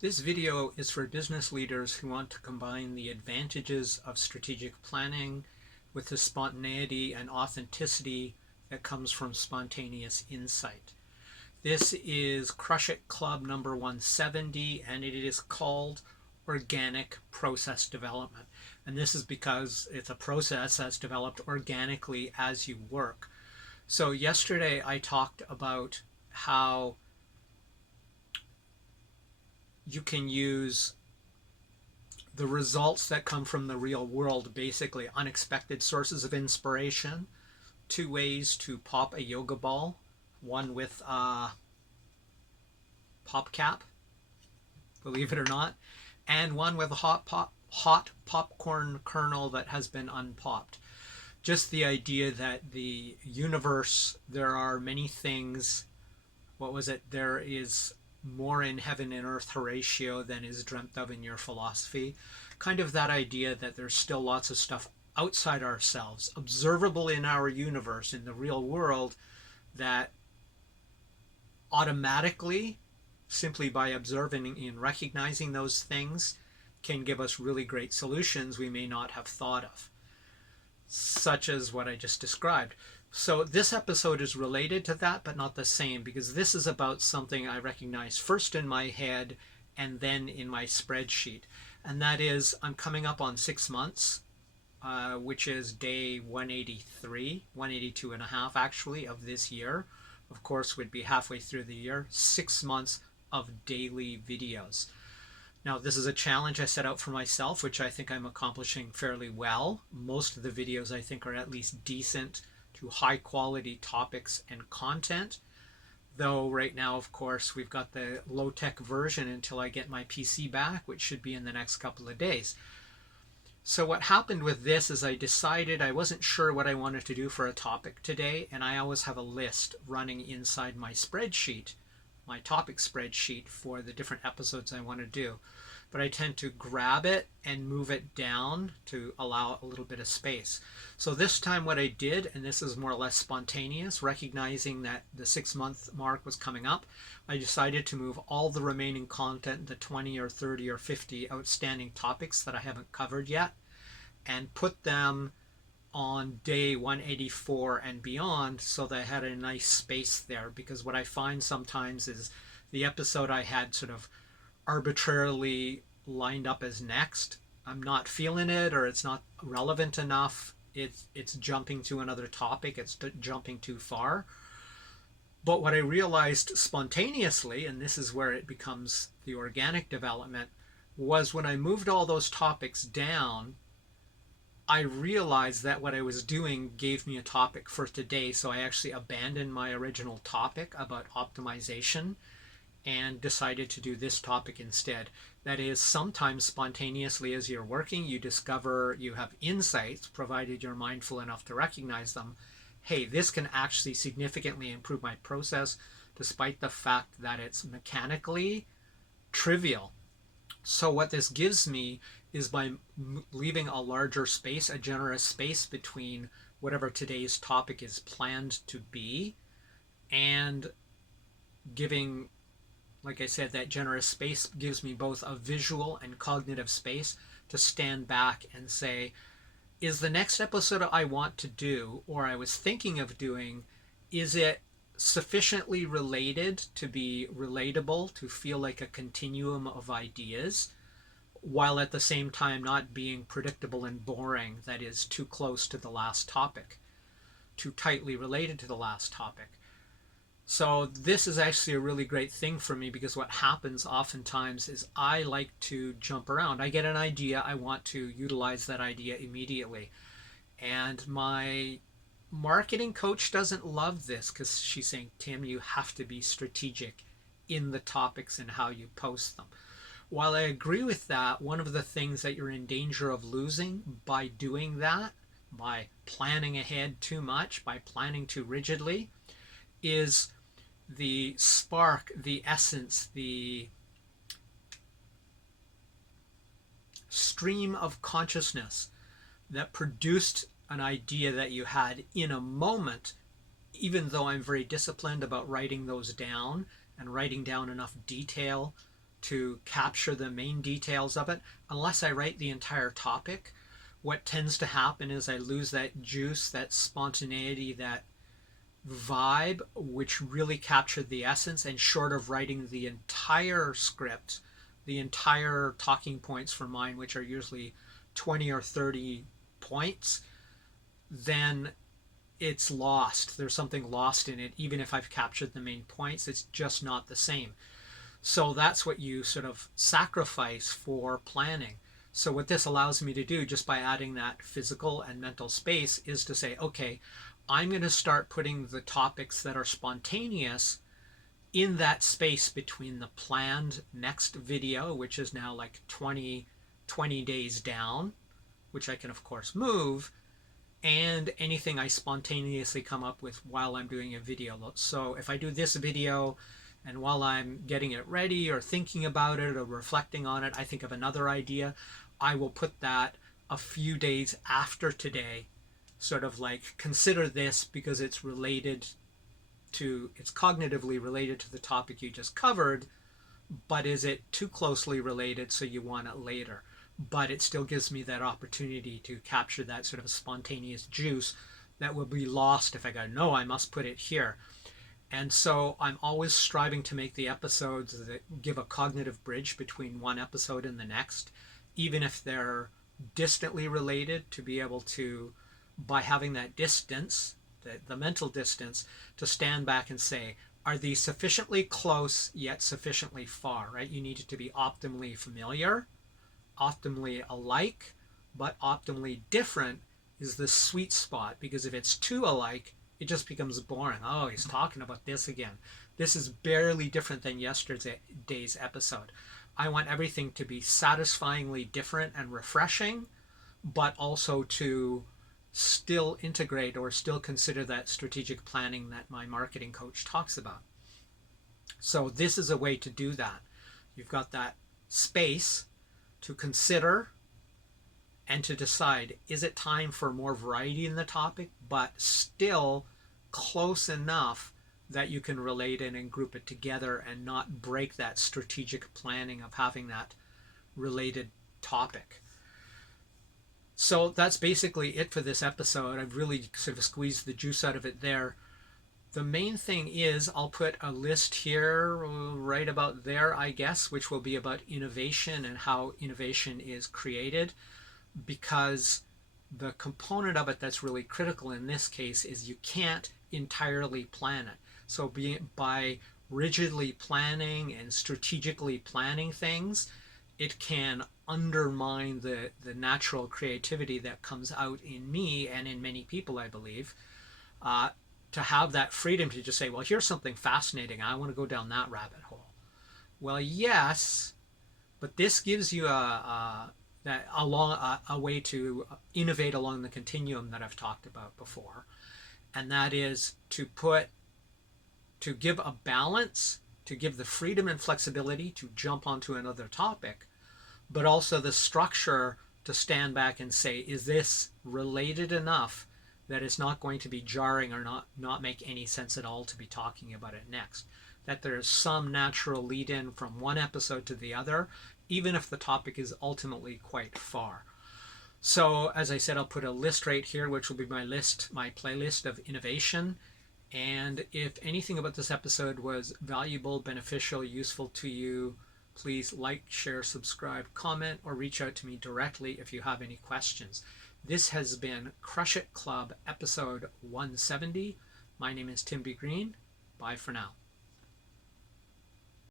This video is for business leaders who want to combine the advantages of strategic planning with the spontaneity and authenticity that comes from spontaneous insight. This is Crush It Club number 170, and it is called Organic Process Development. And this is because it's a process that's developed organically as you work. So yesterday I talked about how you can use the results that come from the real world, basically unexpected sources of inspiration, two ways to pop a yoga ball, one with a pop cap, believe it or not, and one with a hot popcorn kernel that has been unpopped. Just the idea that the universe, there are many things, there is more in heaven and earth, Horatio, than is dreamt of in your philosophy. Kind of that idea that there's still lots of stuff outside ourselves, observable in our universe, in the real world, that automatically, simply by observing and recognizing those things, can give us really great solutions we may not have thought of, such as what I just described. So this episode is related to that, but not the same, because this is about something I recognize first in my head and then in my spreadsheet. And that is, I'm coming up on 6 months, which is day 183, 182 and a half actually, of this year. Of course, would be halfway through the year. 6 months of daily videos. Now, this is a challenge I set out for myself, which I think I'm accomplishing fairly well. Most of the videos I think are at least decent to high quality topics and content. Though right now, of course, we've got the low-tech version until I get my PC back, which should be in the next couple of days. So what happened with this is I decided I wasn't sure what I wanted to do for a topic today, and I always have a list running inside my spreadsheet, my topic spreadsheet, for the different episodes I want to do. But I tend to grab it and move it down to allow a little bit of space. So this time what I did, and this is more or less spontaneous, recognizing that the 6-month mark was coming up, I decided to move all the remaining content, the 20 or 30 or 50 outstanding topics that I haven't covered yet, and put them on day 184 and beyond, so that I had a nice space there. Because what I find sometimes is the episode I had sort of arbitrarily lined up as next, I'm not feeling it, or it's not relevant enough, it's jumping to another topic, it's jumping too far. But what I realized spontaneously, and this is where it becomes the organic development, was when I moved all those topics down, I realized that what I was doing gave me a topic for today. So I actually abandoned my original topic about optimization and decided to do this topic instead. That is, sometimes spontaneously as you're working, you discover you have insights, provided you're mindful enough to recognize them. Hey, this can actually significantly improve my process, despite the fact that it's mechanically trivial. So what this gives me is, by leaving a larger space, a generous space between whatever today's topic is planned to be, and giving, like I said, that generous space gives me both a visual and cognitive space to stand back and say, is the next episode I want to do, or I was thinking of doing, is it sufficiently related to be relatable, to feel like a continuum of ideas, while at the same time not being predictable and boring, that is, too close to the last topic, too tightly related to the last topic. So this is actually a really great thing for me, because what happens oftentimes is I like to jump around. I get an idea, I want to utilize that idea immediately. And my marketing coach doesn't love this, because she's saying, Tim, you have to be strategic in the topics and how you post them. While I agree with that, one of the things that you're in danger of losing by doing that, by planning ahead too much, by planning too rigidly, is the spark, the essence, the stream of consciousness that produced an idea that you had in a moment. Even though I'm very disciplined about writing those down and writing down enough detail to capture the main details of it. Unless I write the entire topic, what tends to happen is I lose that juice, that spontaneity, that vibe, which really captured the essence. And short of writing the entire script, the entire talking points for mine, which are usually 20 or 30 points, then it's lost. There's something lost in it. Even if I've captured the main points, it's just not the same. So that's what you sort of sacrifice for planning. So what this allows me to do, just by adding that physical and mental space, is to say, okay, I'm going to start putting the topics that are spontaneous in that space between the planned next video, which is now like 20 days down, which I can of course move, and anything I spontaneously come up with while I'm doing a video. So if I do this video and while I'm getting it ready or thinking about it or reflecting on it, I think of another idea, I will put that a few days after today, sort of like consider this because it's related to, it's cognitively related to the topic you just covered, but is it too closely related so you want it later? But it still gives me that opportunity to capture that sort of spontaneous juice that will be lost if I go, no, I must put it here. And so I'm always striving to make the episodes that give a cognitive bridge between one episode and the next, even if they're distantly related, to be able to, by having that distance, the mental distance, to stand back and say, are these sufficiently close yet sufficiently far, right? You need it to be optimally familiar, optimally alike, but optimally different is the sweet spot, because if it's too alike, it just becomes boring. Oh, he's talking about this again. This is barely different than yesterday's episode. I want everything to be satisfyingly different and refreshing, but also to still integrate or still consider that strategic planning that my marketing coach talks about. So this is a way to do that. You've got that space to consider and to decide, is it time for more variety in the topic, but still close enough that you can relate it and group it together and not break that strategic planning of having that related topic. So that's basically it for this episode. I've really sort of squeezed the juice out of it there. The main thing is I'll put a list here right about there, I guess, which will be about innovation and how innovation is created, because the component of it that's really critical in this case is you can't entirely plan it. So by rigidly planning and strategically planning things, it can undermine the natural creativity that comes out in me and in many people, I believe. To have that freedom to just say, well, here's something fascinating, I want to go down that rabbit hole. Well, yes, but this gives you a way to innovate along the continuum that I've talked about before, and that is to give a balance, to give the freedom and flexibility to jump onto another topic, but also the structure to stand back and say, is this related enough that it's not going to be jarring or not make any sense at all to be talking about it next? That there's some natural lead in from one episode to the other, even if the topic is ultimately quite far. So as I said, I'll put a list right here, which will be my playlist of innovation. And if anything about this episode was valuable, beneficial, useful to you, please like, share, subscribe, comment, or reach out to me directly if you have any questions. This has been Crush It Club episode 170. My name is Tim B. Green. Bye for now.